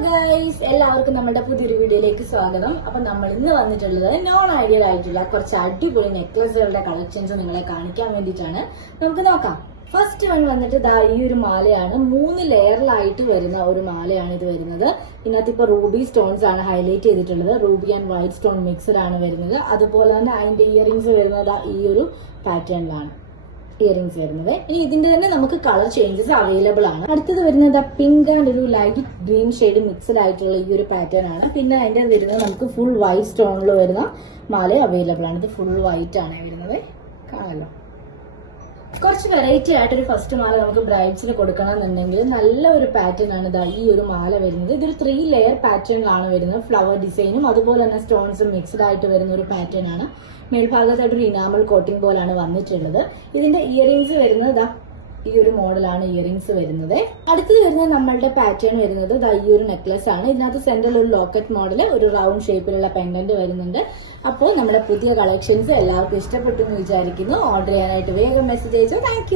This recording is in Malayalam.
ഗൈസ്, എല്ലാവർക്കും നമ്മുടെ പുതിയൊരു വീഡിയോയിലേക്ക് സ്വാഗതം. അപ്പൊ നമ്മൾ ഇന്ന് വന്നിട്ടുള്ളത് നോൺ ഐഡിയൽ ആയിട്ടുള്ള കുറച്ച് അടിപൊളി നെക്ലസുകളുടെ കളക്ഷൻസ് നിങ്ങളെ കാണിക്കാൻ വേണ്ടിയിട്ടാണ്. നമുക്ക് നോക്കാം. ഫസ്റ്റ് വൺ വന്നിട്ട് ഈ ഒരു മാലയാണ്. 3 ലെയറിലായിട്ട് വരുന്ന ഒരു മാലയാണ് ഇത് വരുന്നത്. ഇതിനകത്ത് ഇപ്പൊ റൂബി സ്റ്റോൺസ് ആണ് ഹൈലൈറ്റ് ചെയ്തിട്ടുള്ളത്. Ruby and white stone mixed ആണ് വരുന്നത്. അതുപോലെ തന്നെ അതിന്റെ ഇയറിംഗ്സ് വരുന്നത് ഈ ഒരു പാറ്റേണിലാണ് ഇയറിംഗ്സ് വരുന്നത്. ഇനി ഇതിന്റെ തന്നെ നമുക്ക് കളർ ചേഞ്ചസ് അവൈലബിൾ ആണ്. അടുത്തത് വരുന്നത് പിങ്ക് ആൻഡ് ഒരു ലൈറ്റ് ഗ്രീൻ ഷെയ്ഡ് മിക്സ്ഡ് ആയിട്ടുള്ള ഈ ഒരു പാറ്റേൺ ആണ്. പിന്നെ അതിന്റെ വരുന്നത് നമുക്ക് ഫുൾ വൈറ്റ് സ്റ്റോണിൽ വരുന്ന മാല അവൈലബിൾ ആണ്. ഇത് ഫുൾ വൈറ്റ് ആണ് വരുന്നത്, കാണാലോ. കുറച്ച് വെറൈറ്റി ആയിട്ടൊരു ഫസ്റ്റ് മാല നമുക്ക് ബ്രൈഡ്സിന് കൊടുക്കണമെന്നുണ്ടെങ്കിൽ നല്ല ഒരു പാറ്റേൺ ആണ് ഈ ഒരു മാല വരുന്നത്. ഇതൊരു 3 ലെയർ പാറ്റേണിലാണ് വരുന്നത്. ഫ്ലവർ ഡിസൈനും അതുപോലെ തന്നെ സ്റ്റോൺസും മിക്സ്ഡ് ആയിട്ട് വരുന്ന ഒരു പാറ്റേൺ ആണ്. മേൽഭാഗത്തായിട്ട് ഒരു ഇനാമൽ കോട്ടിംഗ് പോലാണ് വന്നിട്ടുള്ളത്. ഇതിന്റെ ഇയറിംഗ്സ് വരുന്നത് ഈ ഒരു മോഡലാണ് ഇയറിംഗ്സ് വരുന്നത്. അടുത്തത് വരുന്നത് നമ്മളുടെ പാറ്റേൺ വരുന്നത് ഈ ഒരു നെക്ലസ് ആണ്. ഇതിനകത്ത് സെന്ററിൽ ഒരു ലോക്കറ്റ് മോഡല്, ഒരു റൗണ്ട് ഷേപ്പിലുള്ള പെൻഡന്റ് വരുന്നുണ്ട്. അപ്പോൾ നമ്മുടെ പുതിയ കളക്ഷൻസ് എല്ലാവർക്കും ഇഷ്ടപ്പെട്ടു എന്ന് വിചാരിക്കുന്നു. ഓർഡർ ചെയ്യാനായിട്ട് വേഗം മെസ്സേജ് അയച്ചോ. താങ്ക്